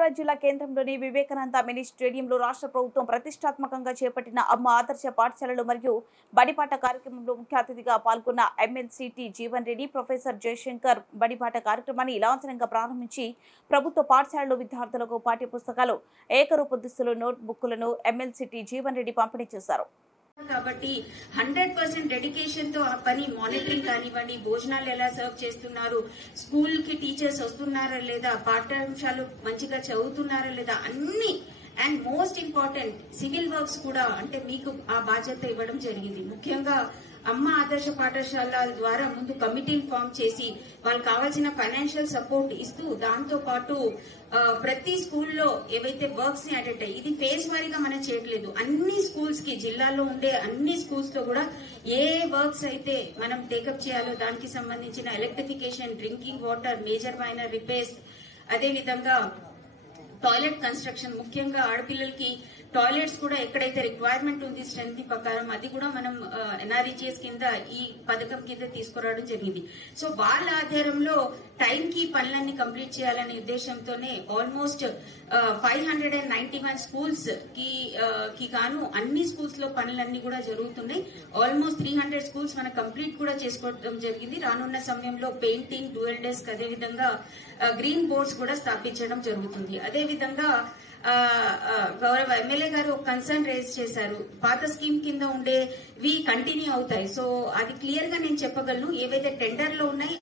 జగిత్యాల జిల్లా కేంద్రంలోని వివేకానంద మినీ స్టేడియంలో రాష్ట్ర ప్రభుత్వం ప్రతిష్టాత్మకంగా చేపట్టిన అమ్మ ఆదర్శ పాఠశాలలు మరియు బడిపాట కార్యక్రమంలో ముఖ్య అతిథిగా పాల్గొన్న ఎమ్మెల్సీ జీవన్ రెడ్డి ప్రొఫెసర్ జయశంకర్ బడిపాట కార్యక్రమాన్ని లాంఛనంగా ప్రారంభించి ప్రభుత్వ పాఠశాలలో విద్యార్థులకు పాఠ్య పుస్తకాలు ఏకరూప దుస్తులు నోట్ బుక్కులను ఎమ్మెల్సీ జీవన్ రెడ్డి పంపిణీ చేశారు. కాబట్టి 100% డెడికేషన్ తో ఆ పని మానిటరింగ్ కానివ్వండి, భోజనాలు ఎలా సర్వ్ చేస్తున్నారు, స్కూల్ కి టీచర్స్ వస్తున్నారా లేదా, పాఠ్యాంశాలు మంచిగా చదువుతున్నారా లేదా అన్ని, and most important civil works కూడా అంటే మీకు ఆ బాధ్యత ఇవ్వడం జరిగింది. ముఖ్యంగా అమ్మ ఆదర్శ పాఠశాల ద్వారా ముందు కమిటీని ఫామ్ చేసి వాళ్ళకి కావాల్సిన ఫైనాన్షియల్ సపోర్ట్ ఇస్తూ దాంతో పాటు ప్రతి స్కూల్లో ఏవైతే వర్క్స్ ని అటెండ్ అయ్యి ఇది ఫేజ్ వారీగా మనం చేయట్లేదు. అన్ని స్కూల్స్ కి జిల్లాలో ఉండే అన్ని స్కూల్స్ లో కూడా ఏ వర్క్స్ అయితే మనం టేకప్ చేయాలో దానికి సంబంధించిన electrification, drinking water, major minor repairs, అదేవిధంగా టాయిలెట్ కన్స్ట్రక్షన్, ముఖ్యంగా ఆడపిల్లలకి టాయిలెట్స్ కూడా ఎక్కడైతే రిక్వైర్మెంట్ ఉంది స్ట్రెంత్ ప్రకారం అది కూడా మనం ఎన్ఆర్ఈజీఎస్ కింద ఈ పథకం కింద తీసుకురావడం జరిగింది. సో వాళ్ళ ఆధారంలో టైం కి పనులన్నీ కంప్లీట్ చేయాలనే ఉద్దేశంతోనే ఆల్మోస్ట్ 591 స్కూల్స్ కి గాను అన్ని స్కూల్స్ లో పనులన్నీ కూడా జరుగుతున్నాయి. ఆల్మోస్ట్ 300 స్కూల్స్ మనం కంప్లీట్ కూడా చేసుకోవడం జరిగింది. రానున్న సమయంలో పెయింటింగ్, డ్యూయల్ డెస్క్, అదేవిధంగా గ్రీన్ బోర్డ్స్ కూడా స్థాపించడం జరుగుతుంది. అదేవిధంగా గౌరవ ఎమ్మెల్యే గారు ఒక కన్సర్న్ రేజ్ చేశారు. పాత స్కీమ్ కింద ఉండేవి కంటిన్యూ అవుతాయి. సో అది క్లియర్ గా నేను చెప్పగలను. ఏవైతే టెండర్ లో ఉన్నాయి